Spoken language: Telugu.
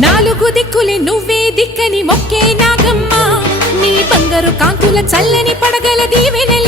నాలుగు దిక్కులే నువ్వే దిక్కని మొక్కే నాగమ్మ నీ బంగారు కాంతుల చల్లని పడగల దీవెనెల